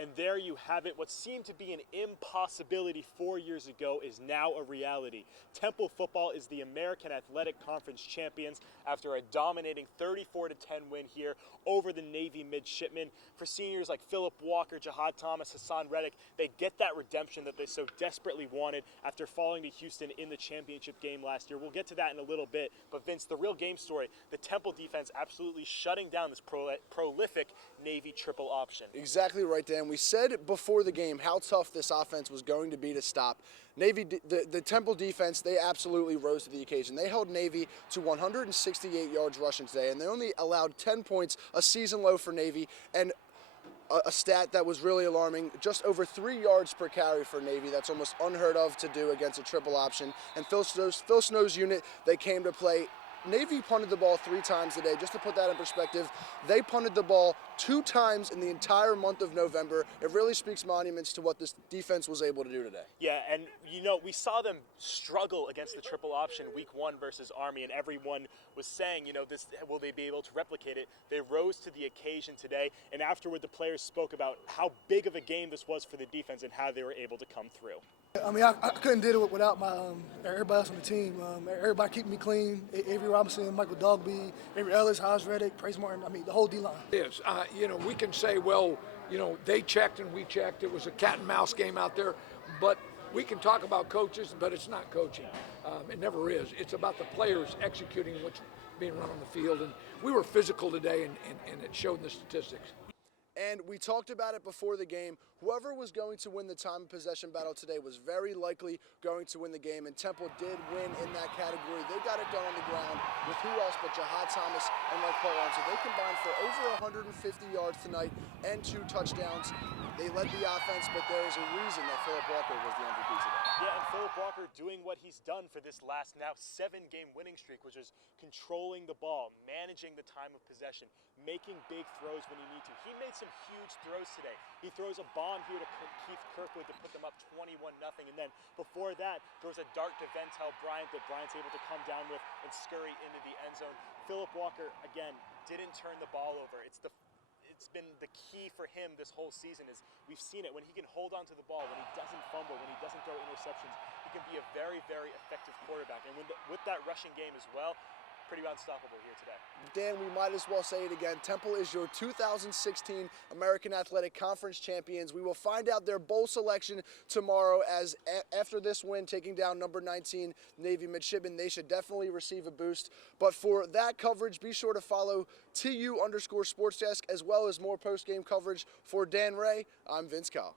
And there you have it. What seemed to be an impossibility 4 years ago is now a reality. Temple football is the American Athletic Conference champions after a dominating 34-10 win here over the Navy Midshipmen. For seniors like Philip Walker, Jihad Thomas, Hassan Reddick, they get that redemption that they so desperately wanted after falling to Houston in the championship game last year. We'll get to that in a little bit. But Vince, the real game story, the Temple defense absolutely shutting down this prolific Navy triple option. Exactly right, Dan. We said before the game how tough this offense was going to be to stop. Navy, the Temple defense, they absolutely rose to the occasion. They held Navy to 168 yards rushing today, and they only allowed 10 points, a season low for Navy, and a stat that was really alarming, just over 3 yards per carry for Navy. That's almost unheard of to do against a triple option. And Phil Snow's unit, they came to play. Navy punted the ball 3 times today. Just to put that in perspective, they punted the ball 2 times in the entire month of November. It really speaks monuments to what this defense was able to do today. Yeah, and you know, we saw them struggle against the triple option week 1 versus Army, and everyone was saying, you know, will they be able to replicate it? They rose to the occasion today, and afterward the players spoke about how big of a game this was for the defense and how they were able to come through. I mean, I couldn't do it without my everybody else on the team. Everybody keeping me clean. Avery Robinson, Michael Dogby, Avery Ellis, Haas Reddick, Praise Martin. I mean, the whole D-line. It is. You know, we can say, well, you know, they checked and we checked. It was a cat and mouse game out there. But we can talk about coaches, but it's not coaching. It never is. It's about the players executing what's being run on the field. And we were physical today, and it showed in the statistics. And we talked about it before the game. Whoever was going to win the time of possession battle today was very likely going to win the game, and Temple did win in that category. They got it done on the ground with who else but Jihad Thomas and Mike Coll. So they combined for over 150 yards tonight and 2 touchdowns. They led the offense, but there is a reason that Philip Walker was the MVP today. Yeah, and Philip Walker doing what he's done for this last now 7-game winning streak, which is controlling the ball, managing the time of possession, making big throws when he needs to. He made some huge throws today. He throws a bomb here to Keith Kirkwood to put them up 21-0, and then before that, throws a dart to Ventel Bryant that Bryant's able to come down with and scurry into the end zone. Philip Walker, again, didn't turn the ball over. It's been the key for him this whole season. Is we've seen it when he can hold on to the ball, when he doesn't fumble, when he doesn't throw interceptions, he can be a very, very effective quarterback. And with that rushing game as well, pretty unstoppable here today. Dan, we might as well say it again. Temple is your 2016 American Athletic Conference champions. We will find out their bowl selection tomorrow, as after this win, taking down number 19 Navy Midshipmen, they should definitely receive a boost. But for that coverage, be sure to follow TU_SportsDesk, as well as more post-game coverage. For Dan Ray, I'm Vince Coll.